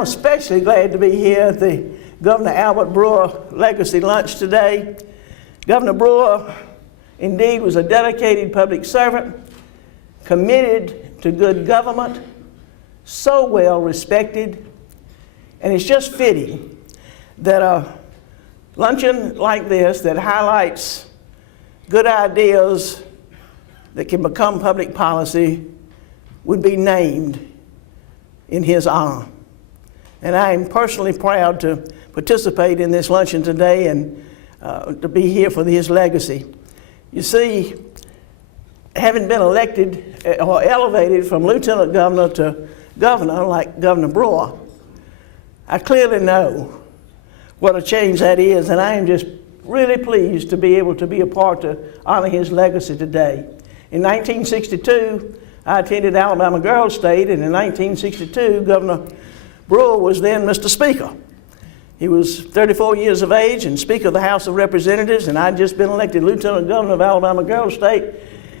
I'm especially glad to be here at the Governor Albert Brewer Legacy Lunch today. Governor Brewer indeed was a dedicated public servant, committed to good government, so well respected, and it's just fitting that a luncheon like this that highlights good ideas that can become public policy would be named in his honor. And I am personally proud to participate in this luncheon today and to be here for his legacy. You see, having been elected or elevated from lieutenant governor to governor like Governor Brewer, I clearly know what a change that is, and I am just really pleased to be able to be a part to honor his legacy today. In 1962, I attended Alabama Girls State, and in 1962, Governor Brewer was then Mr. Speaker. He was 34 years of age and Speaker of the House of Representatives, and I'd just been elected Lieutenant Governor of Alabama Girls State,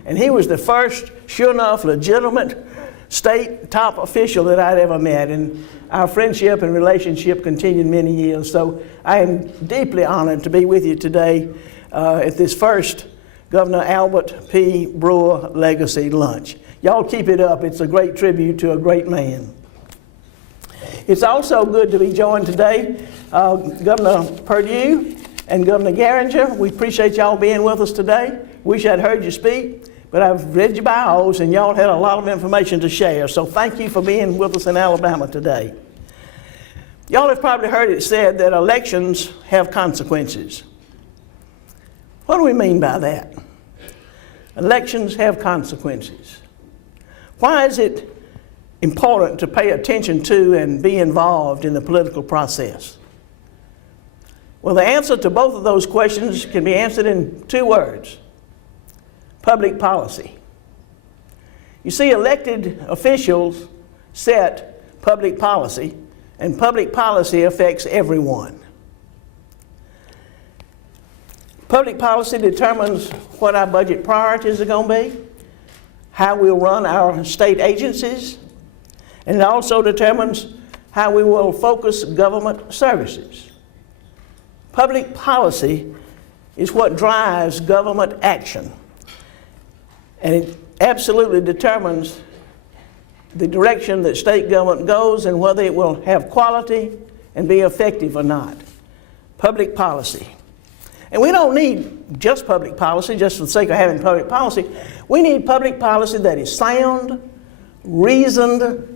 and he was the first, sure enough, legitimate state top official that I'd ever met, and our friendship and relationship continued many years. So I am deeply honored to be with you today at this first Governor Albert P. Brewer Legacy Lunch. Y'all keep it up. It's a great tribute to a great man. It's also good to be joined today, Governor Perdue and Governor Garinger. We appreciate y'all being with us today. Wish I'd heard you speak, but I've read your bios and y'all had a lot of information to share. So thank you for being with us in Alabama today. Y'all have probably heard it said that elections have consequences. What do we mean by that? Elections have consequences. Why is it important to pay attention to and be involved in the political process? Well, the answer to both of those questions can be answered in two words: public policy. You see, elected officials set public policy, and public policy affects everyone. Public policy determines what our budget priorities are going to be, how we'll run our state agencies, and it also determines how we will focus government services. Public policy is what drives government action, and it absolutely determines the direction that state government goes and whether it will have quality and be effective or not. Public policy. And we don't need just public policy just for the sake of having public policy. We need public policy that is sound, reasoned,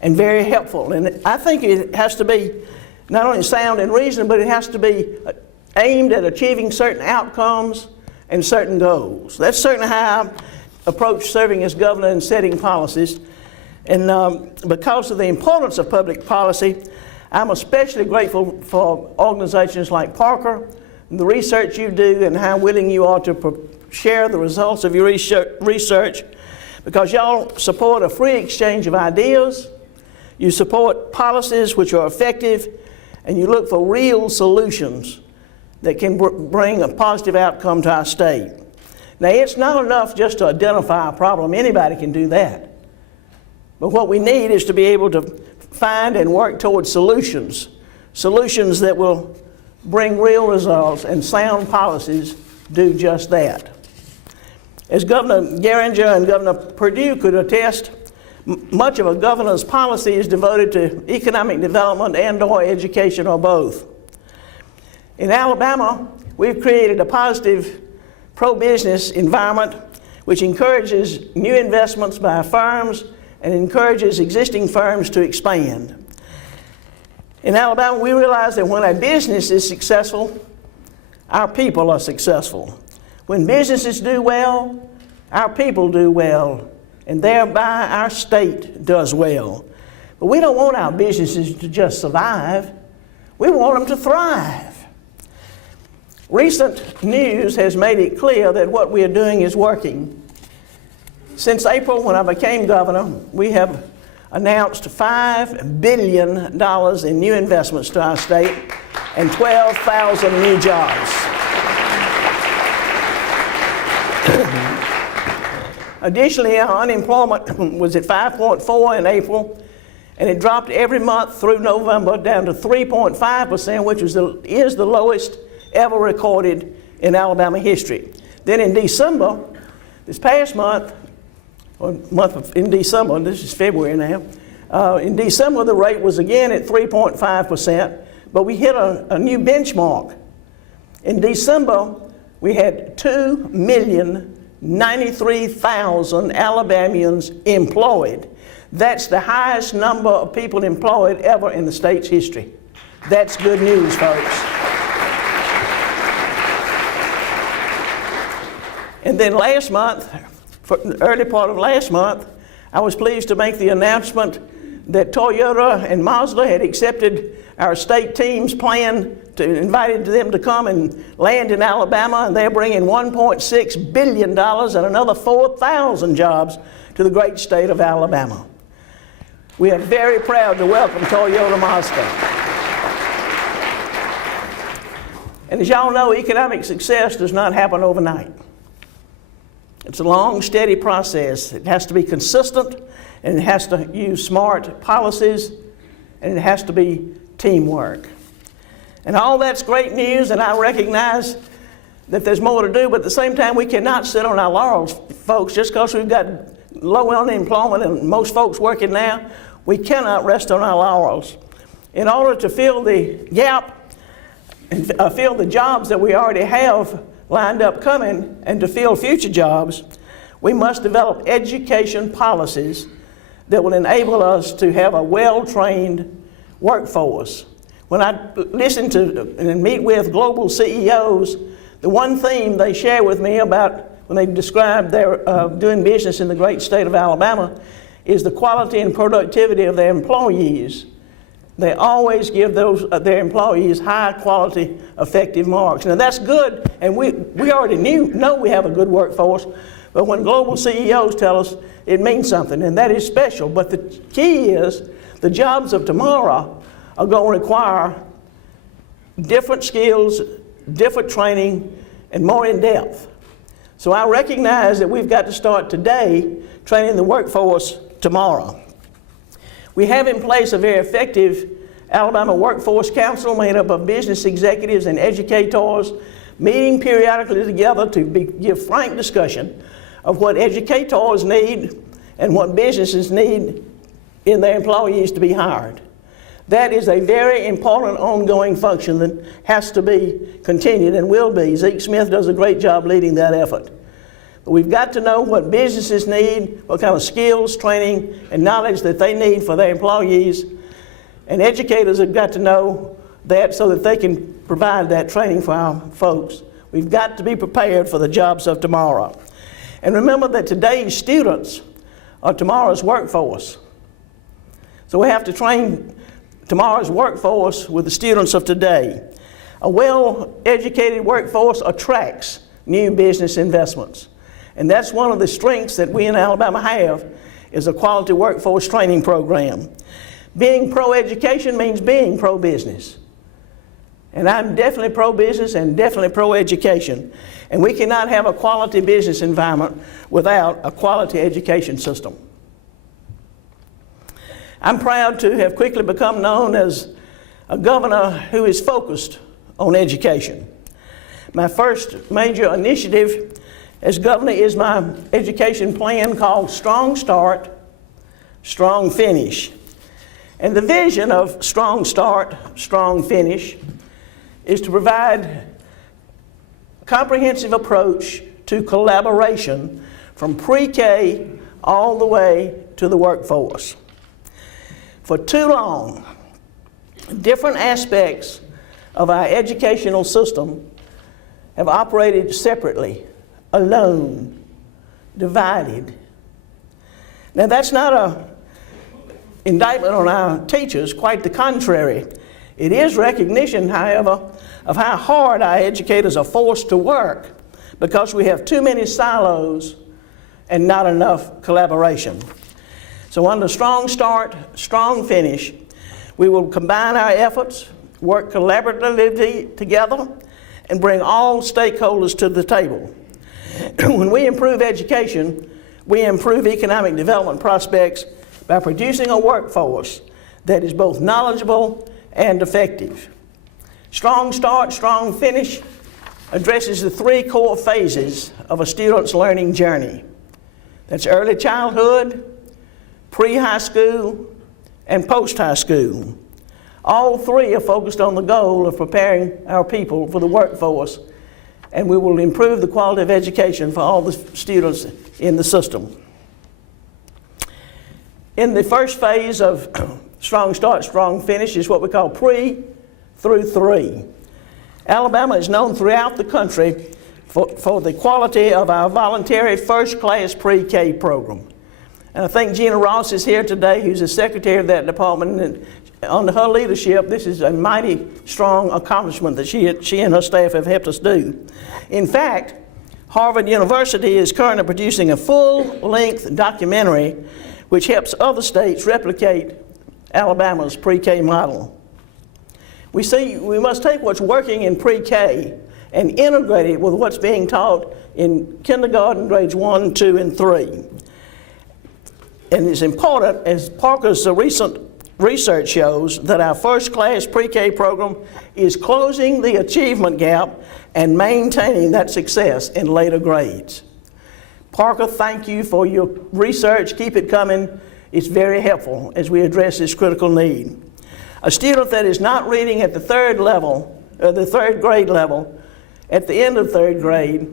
and very helpful. And I think it has to be not only sound and reasoned, but it has to be aimed at achieving certain outcomes and certain goals. That's certainly how I approach serving as governor and setting policies. And because of the importance of public policy, I'm especially grateful for organizations like PARCA, the research you do, and how willing you are to share the results of your research, because y'all support a free exchange of ideas, you support policies which are effective, and you look for real solutions that can bring a positive outcome to our state. Now, it's not enough just to identify a problem. Anybody can do that. But what we need is to be able to find and work towards solutions that will bring real results, and sound policies do just that. As Governor Garinger and Governor Perdue could attest, much of a governor's policy is devoted to economic development and/or education, or both. In Alabama, we've created a positive pro-business environment which encourages new investments by firms and encourages existing firms to expand. In Alabama, we realize that when a business is successful, our people are successful. When businesses do well, our people do well, and thereby our state does well. But we don't want our businesses to just survive. We want them to thrive. Recent news has made it clear that what we are doing is working. Since April, when I became governor, we have announced $5 billion in new investments to our state and 12,000 new jobs. Additionally, our unemployment was at 5.4 in April, and it dropped every month through November down to 3.5%, which is the lowest ever recorded in Alabama history. Then in December, this past month, in December, this is February now, in December the rate was again at 3.5%, but we hit a new benchmark. In December, we had 2,093,000 Alabamians employed. That's the highest number of people employed ever in the state's history. That's good news, folks. And then last month, for the early part of last month, I was pleased to make the announcement that Toyota and Mazda had accepted our state team's plan to invite them to come and land in Alabama, and they're bringing $1.6 billion and another 4,000 jobs to the great state of Alabama. We are very proud to welcome Toyota Mazda. And as y'all know, economic success does not happen overnight. It's a long, steady process. It has to be consistent, and it has to use smart policies, and it has to be teamwork. And all that's great news, and I recognize that there's more to do, but at the same time, we cannot sit on our laurels, folks. Just because we've got low unemployment and most folks working now, we cannot rest on our laurels. In order to fill the gap and fill the jobs that we already have lined up coming, and to fill future jobs, we must develop education policies that will enable us to have a well-trained workforce. When I listen to and meet with global CEOs, the one theme they share with me about when they describe their doing business in the great state of Alabama is the quality and productivity of their employees. They always give their employees high quality, effective marks. Now that's good, and we already know we have a good workforce, but when global CEOs tell us, it means something, and that is special. But the key is the jobs of tomorrow are going to require different skills, different training, and more in depth. So I recognize that we've got to start today training the workforce tomorrow. We have in place a very effective Alabama Workforce Council made up of business executives and educators meeting periodically together to give frank discussion of what educators need and what businesses need in their employees to be hired. That is a very important ongoing function that has to be continued and will be. Zeke Smith does a great job leading that effort. But we've got to know what businesses need, what kind of skills, training, and knowledge that they need for their employees. And educators have got to know that so that they can provide that training for our folks. We've got to be prepared for the jobs of tomorrow. And remember that today's students are tomorrow's workforce. So we have to train tomorrow's workforce with the students of today. A well-educated workforce attracts new business investments. And that's one of the strengths that we in Alabama have, is a quality workforce training program. Being pro-education means being pro-business. And I'm definitely pro-business and definitely pro-education. And we cannot have a quality business environment without a quality education system. I'm proud to have quickly become known as a governor who is focused on education. My first major initiative as governor is my education plan called Strong Start, Strong Finish. And the vision of Strong Start, Strong Finish is to provide a comprehensive approach to collaboration from pre-K all the way to the workforce. For too long, different aspects of our educational system have operated separately, alone, divided. Now that's not an indictment on our teachers, quite the contrary. It is recognition, however, of how hard our educators are forced to work because we have too many silos and not enough collaboration. So under Strong Start, Strong Finish, we will combine our efforts, work collaboratively together, and bring all stakeholders to the table. When we improve education, we improve economic development prospects by producing a workforce that is both knowledgeable and effective. Strong Start, Strong Finish addresses the three core phases of a student's learning journey. That's early childhood, pre-high school, and post-high school. All three are focused on the goal of preparing our people for the workforce, and we will improve the quality of education for all the students in the system. In the first phase of Strong Start, Strong Finish is what we call pre through 3. Alabama is known throughout the country for the quality of our voluntary first-class pre-K program. And I think Gina Ross is here today, who's the secretary of that department, and under her leadership, this is a mighty strong accomplishment that she and her staff have helped us do. In fact, Harvard University is currently producing a full-length documentary which helps other states replicate Alabama's pre-K model. We must take what's working in pre-K and integrate it with what's being taught in kindergarten grades 1, 2, and 3. And it's important, as PARCA's recent research shows, that our first-class pre-K program is closing the achievement gap and maintaining that success in later grades. PARCA, thank you for your research. Keep it coming. It's very helpful as we address this critical need. A student that is not reading at the third grade level, at the end of third grade,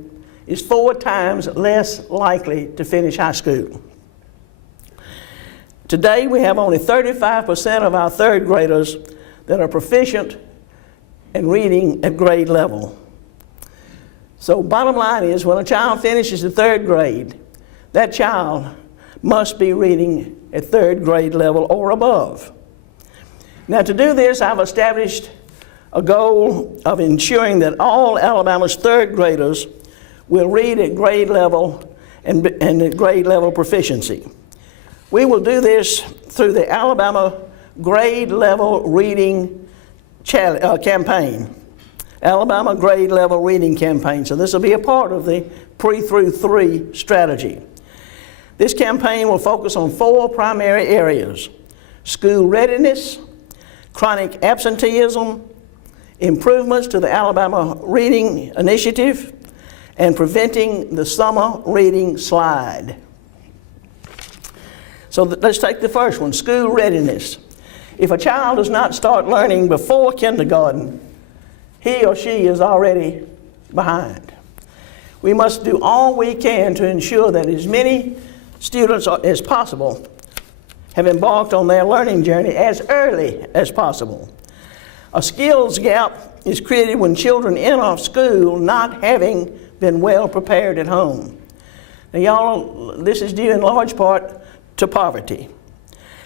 is 4 times less likely to finish high school. Today, we have only 35% of our third graders that are proficient in reading at grade level. So bottom line is, when a child finishes the third grade, that child must be reading at third grade level or above. Now, to do this, I've established a goal of ensuring that all Alabama's third graders will read at grade level and at grade level proficiency. We will do this through the Alabama Grade Level Reading Campaign. Alabama Grade Level Reading Campaign. So this will be a part of the pre through 3 strategy. This campaign will focus on 4 primary areas: school readiness, chronic absenteeism, improvements to the Alabama Reading Initiative, and preventing the summer reading slide. So let's take the first one, school readiness. If a child does not start learning before kindergarten, he or she is already behind. We must do all we can to ensure that as many students as possible have embarked on their learning journey as early as possible. A skills gap is created when children enter school not having been well prepared at home. Now y'all, this is due in large part to poverty.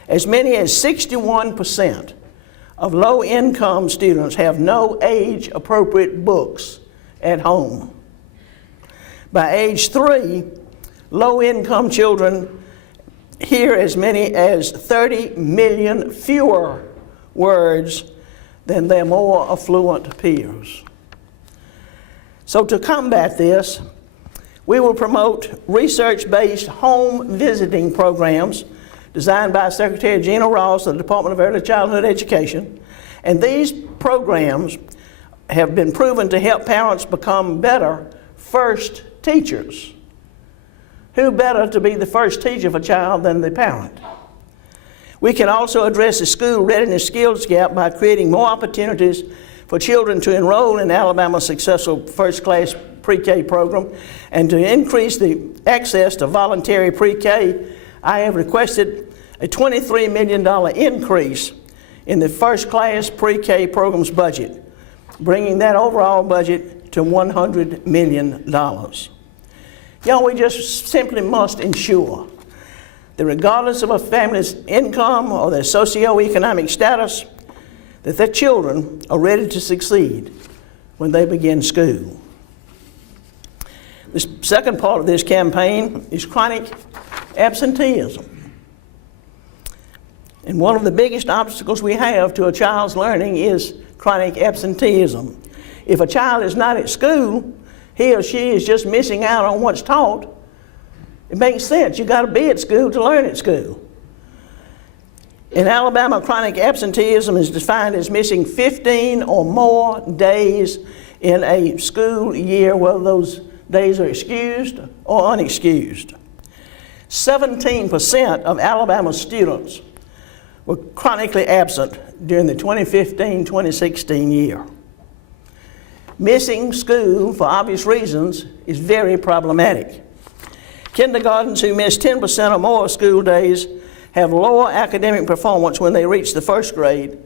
As many as 61% of low-income students have no age-appropriate books at home. By age 3, low-income children hear as many as 30 million fewer words than their more affluent peers. So to combat this, we will promote research-based home visiting programs designed by Secretary Gina Ross of the Department of Early Childhood Education. And these programs have been proven to help parents become better first teachers. Who better to be the first teacher of a child than the parent? We can also address the school readiness skills gap by creating more opportunities for children to enroll in Alabama's successful first-class pre-K program, and to increase the access to voluntary pre-K. I have requested a $23 million increase in the first-class pre-K program's budget, bringing that overall budget to $100 million. Y'all, we just simply must ensure that regardless of a family's income or their socioeconomic status, that their children are ready to succeed when they begin school. The second part of this campaign is chronic absenteeism. And one of the biggest obstacles we have to a child's learning is chronic absenteeism. If a child is not at school, he or she is just missing out on what's taught. It makes sense. You've got to be at school to learn at school. In Alabama, chronic absenteeism is defined as missing 15 or more days in a school year, whether those days are excused or unexcused. 17% of Alabama students were chronically absent during the 2015-2016 year. Missing school for obvious reasons is very problematic. Kindergartens who miss 10% or more of school days have lower academic performance when they reach the first grade,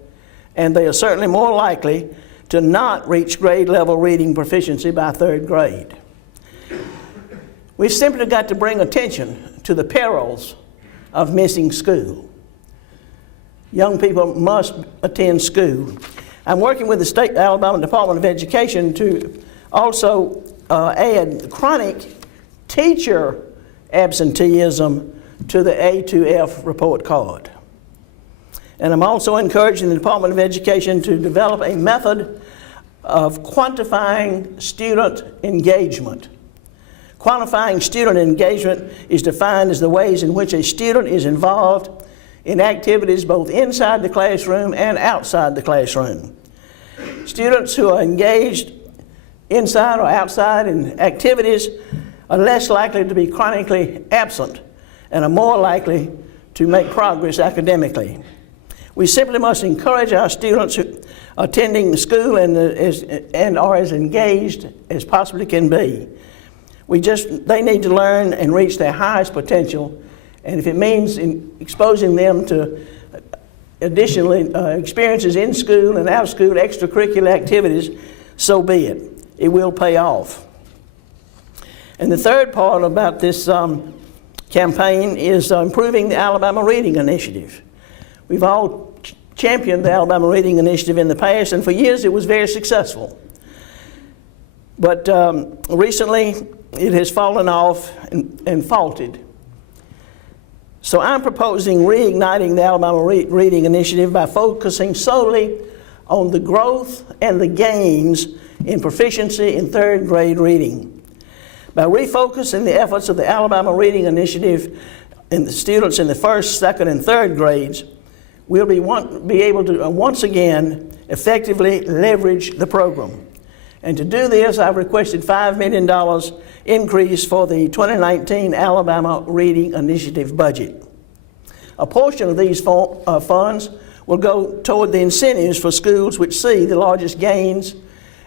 and they are certainly more likely to not reach grade level reading proficiency by third grade. We've simply got to bring attention to the perils of missing school. Young people must attend school. I'm working with the State Alabama Department of Education to also add chronic teacher absenteeism to the A2F report card. And I'm also encouraging the Department of Education to develop a method of quantifying student engagement. Quantifying student engagement is defined as the ways in which a student is involved in activities both inside the classroom and outside the classroom. Students who are engaged inside or outside in activities are less likely to be chronically absent and are more likely to make progress academically. We simply must encourage our students who are attending school and are as engaged as possibly can be. They need to learn and reach their highest potential, and if it means exposing them to additionally experiences in school and out of school, extracurricular activities, so be it. It will pay off. And the third part about this campaign is improving the Alabama Reading Initiative. We've all championed the Alabama Reading Initiative in the past, and for years it was very successful. But recently it has fallen off and faltered. So I'm proposing reigniting the Alabama Reading Initiative by focusing solely on the growth and the gains in proficiency in third grade reading. By refocusing the efforts of the Alabama Reading Initiative in the students in the first, second, and third grades, we'll be able to once again effectively leverage the program. And to do this, I've requested $5 million increase for the 2019 Alabama Reading Initiative budget. A portion of these funds will go toward the incentives for schools which see the largest gains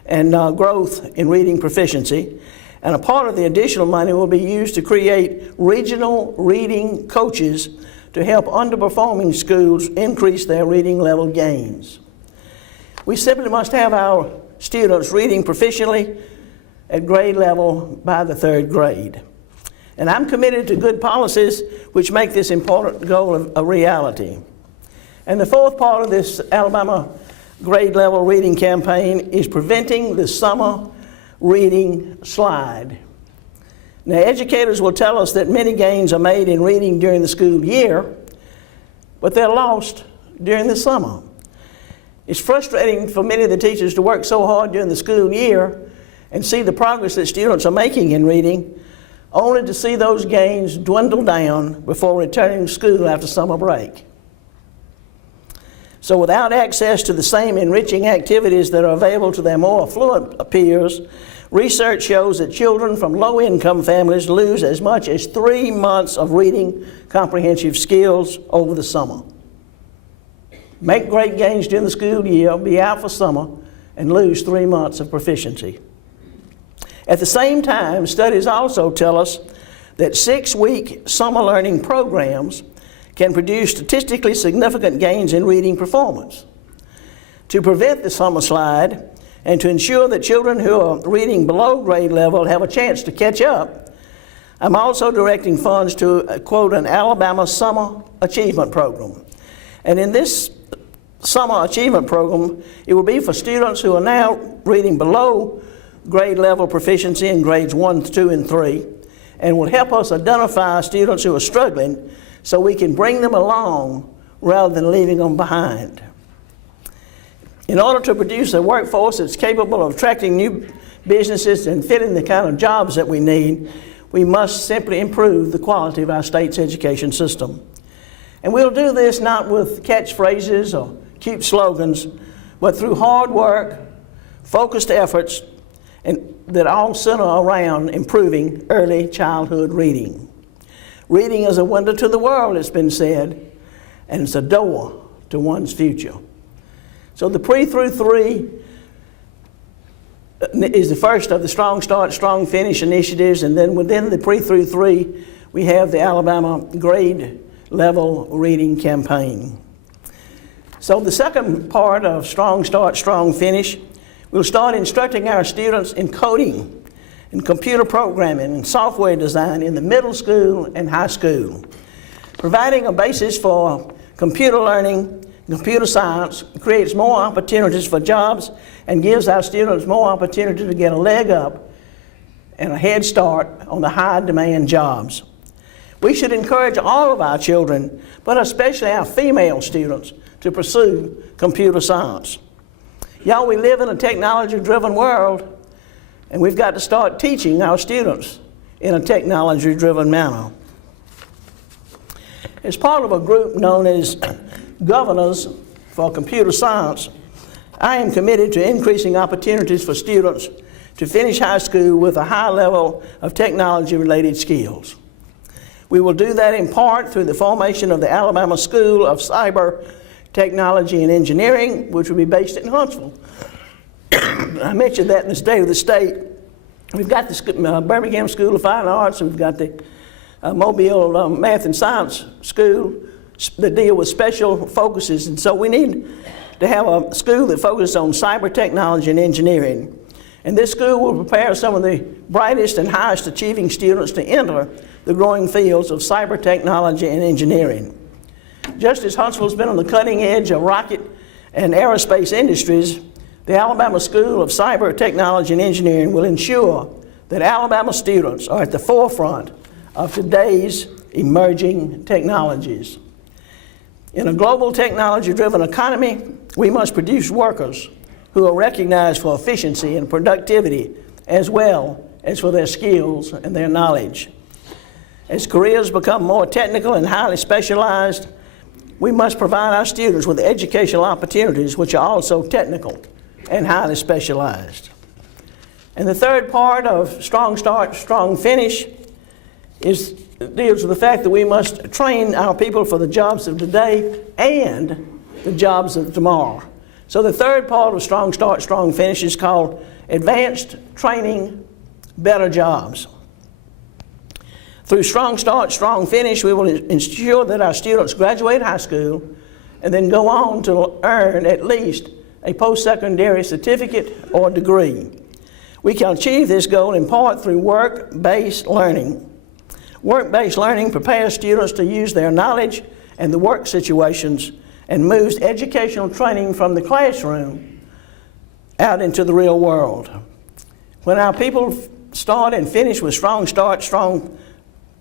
and growth in reading proficiency, and a part of the additional money will be used to create regional reading coaches to help underperforming schools increase their reading level gains. We simply must have our students reading proficiently at grade level by the third grade. And I'm committed to good policies which make this important goal a reality. And the fourth part of this Alabama grade level reading campaign is preventing the summer reading slide. Now, educators will tell us that many gains are made in reading during the school year, but they're lost during the summer. It's frustrating for many of the teachers to work so hard during the school year and see the progress that students are making in reading, only to see those gains dwindle down before returning to school after summer break. So without access to the same enriching activities that are available to their more affluent peers, research shows that children from low-income families lose as much as 3 months of reading comprehensive skills over the summer. Make great gains during the school year, be out for summer, and lose 3 months of proficiency. At the same time, studies also tell us that 6-week summer learning programs can produce statistically significant gains in reading performance. To prevent the summer slide and to ensure that children who are reading below grade level have a chance to catch up, I'm also directing funds to, quote, an Alabama Summer Achievement Program. And in this Summer Achievement Program, it will be for students who are now reading below grade level proficiency in grades 1, 2, and 3, and will help us identify students who are struggling so we can bring them along rather than leaving them behind. In order to produce a workforce that's capable of attracting new businesses and fitting the kind of jobs that we need, we must simply improve the quality of our state's education system. And we'll do this not with catchphrases or cute slogans, but through hard work, focused efforts, and that all center around improving early childhood reading. Reading is a window to the world, it's been said, and it's a door to one's future. So the Pre through 3 is the first of the Strong Start, Strong Finish initiatives, and then within the Pre through 3, we have the Alabama grade level reading campaign. So the second part of Strong Start, Strong Finish, we'll start instructing our students in coding, in computer programming, and software design in the middle school and high school. Providing a basis for computer learning, computer science creates more opportunities for jobs and gives our students more opportunity to get a leg up and a head start on the high demand jobs. We should encourage all of our children, but especially our female students, to pursue computer science. Y'all, we live in a technology-driven world, and we've got to start teaching our students in a technology-driven manner. As part of a group known as Governors for Computer Science, I am committed to increasing opportunities for students to finish high school with a high level of technology-related skills. We will do that in part through the formation of the Alabama School of Cyber Technology and Engineering, which will be based in Huntsville. I mentioned that in the State of the State. We've got the Birmingham School of Fine Arts, and we've got the Mobile Math and Science School that deal with special focuses. And so we need to have a school that focuses on cyber technology and engineering. And this school will prepare some of the brightest and highest achieving students to enter the growing fields of cyber technology and engineering. Just as Huntsville's been on the cutting edge of rocket and aerospace industries, the Alabama School of Cyber Technology and Engineering will ensure that Alabama students are at the forefront of today's emerging technologies. In a global technology-driven economy, we must produce workers who are recognized for efficiency and productivity as well as for their skills and their knowledge. As careers become more technical and highly specialized, we must provide our students with educational opportunities which are also technical and highly specialized. And the third part of Strong Start, Strong Finish deals with the fact that we must train our people for the jobs of today and the jobs of tomorrow. So the third part of Strong Start, Strong Finish is called Advanced Training, Better Jobs. Through Strong Start, Strong Finish, we will ensure that our students graduate high school and then go on to earn at least a post-secondary certificate or degree. We can achieve this goal in part through work-based learning. Work-based learning prepares students to use their knowledge and the work situations and moves educational training from the classroom out into the real world. When our people start and finish with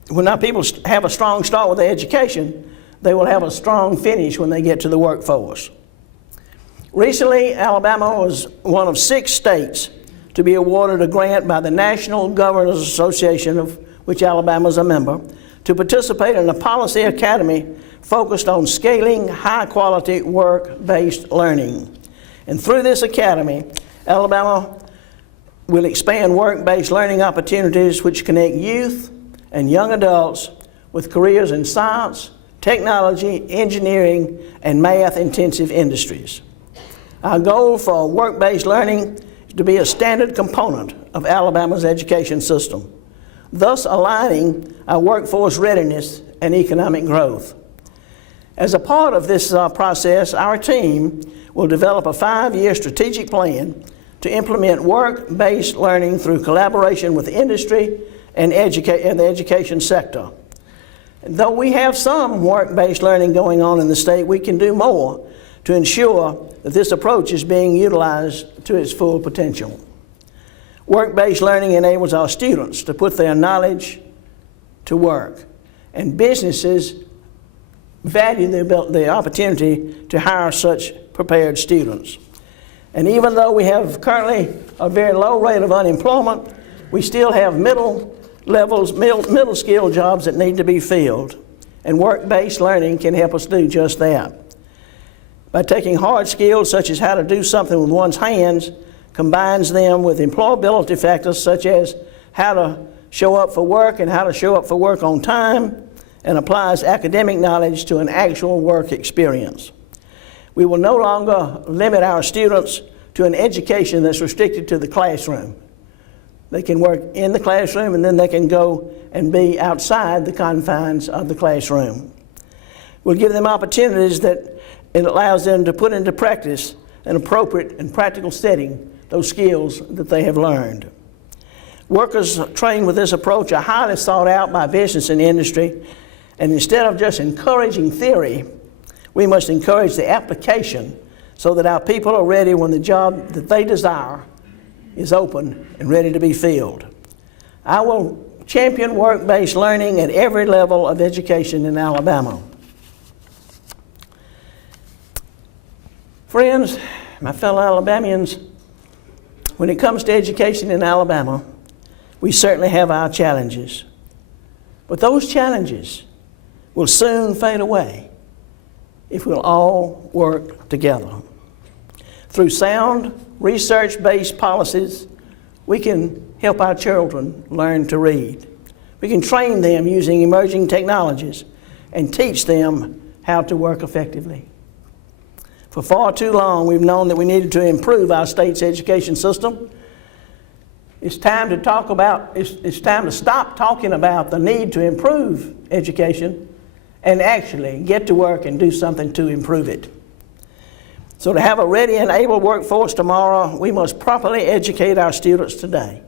when our people have a strong start with their education, they will have a strong finish when they get to the workforce. Recently, Alabama was one of 6 states to be awarded a grant by the National Governors Association, of which Alabama is a member, to participate in a policy academy focused on scaling high-quality work-based learning. And through this academy, Alabama will expand work-based learning opportunities which connect youth and young adults with careers in science, technology, engineering, and math-intensive industries. Our goal for work-based learning is to be a standard component of Alabama's education system, thus aligning our workforce readiness and economic growth. As a part of this process, our team will develop a 5-year strategic plan to implement work-based learning through collaboration with industry and the education sector. Though we have some work-based learning going on in the state, we can do more to ensure that this approach is being utilized to its full potential. Work-based learning enables our students to put their knowledge to work, and businesses value the opportunity to hire such prepared students. And even though we have currently a very low rate of unemployment, we still have middle skill jobs that need to be filled. and work-based learning can help us do just that. By taking hard skills such as how to do something with one's hands, combines them with employability factors such as how to show up for work and how to show up for work on time, and applies academic knowledge to an actual work experience. We will no longer limit our students to an education that's restricted to the classroom. They can work in the classroom and then they can go and be outside the confines of the classroom. We'll give them opportunities that it allows them to put into practice an appropriate and practical setting those skills that they have learned. Workers trained with this approach are highly sought out by business and industry, and instead of just encouraging theory, we must encourage the application so that our people are ready when the job that they desire is open and ready to be filled. I will champion work-based learning at every level of education in Alabama. Friends, my fellow Alabamians, when it comes to education in Alabama, we certainly have our challenges. But those challenges will soon fade away if we'll all work together. Through sound, research-based policies, we can help our children learn to read. We can train them using emerging technologies and teach them how to work effectively. For far too long, we've known that we needed to improve our state's education system. It's time to stop talking about the need to improve education and actually get to work and do something to improve it. So to have a ready and able workforce tomorrow, we must properly educate our students today.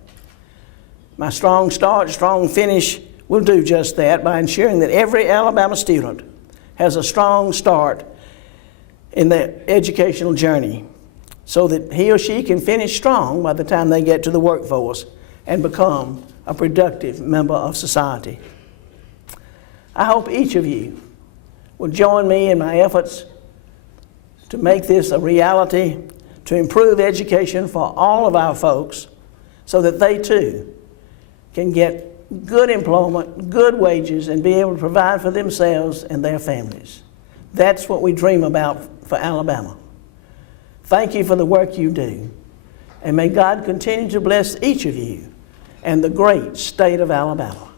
My Strong Start, Strong Finish will do just that by ensuring that every Alabama student has a strong start in their educational journey so that he or she can finish strong by the time they get to the workforce and become a productive member of society. I hope each of you will join me in my efforts to make this a reality, to improve education for all of our folks so that they too can get good employment, good wages, and be able to provide for themselves and their families. That's what we dream about for Alabama. Thank you for the work you do, and may God continue to bless each of you and the great state of Alabama.